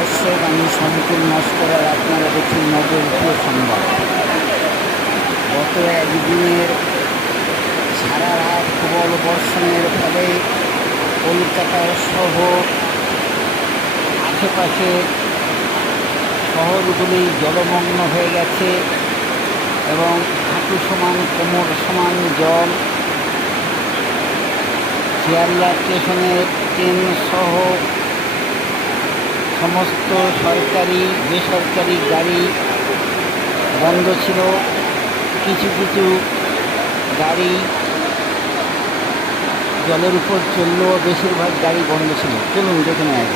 দর্শক আমি সমতুল নস্করার আপনারা দেখছেন নগর প্রিয় সংবাদ। গত একদিনের সারা রাত প্রবল বর্ষণের ফলে কলকাতা সহ আশেপাশে শহরগুলি জলমগ্ন হয়ে গেছে এবং হাঁটু সমান, কোমর সমান, জল, শিয়ালদা স্টেশনের ট্রেন সহ সমস্ত সরকারি, বেসরকারি গাড়ি বন্ধ ছিল। কিছু কিছু গাড়ি জলের উপর চললেও বেশিরভাগ গাড়ি বন্ধ ছিল। চলুন, দেখে নেওয়া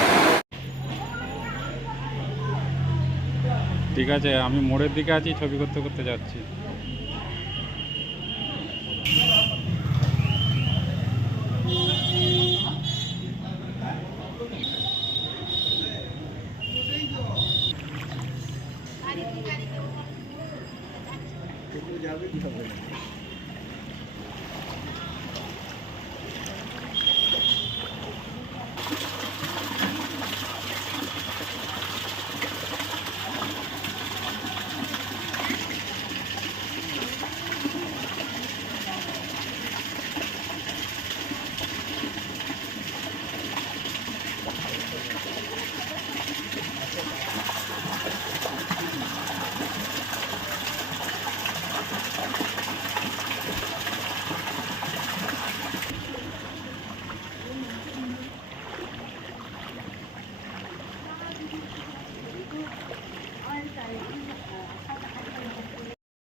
ঠিক আছে, আমি মোড়ের দিকে আছি, ছবি করতে করতে যাচ্ছি। যাবে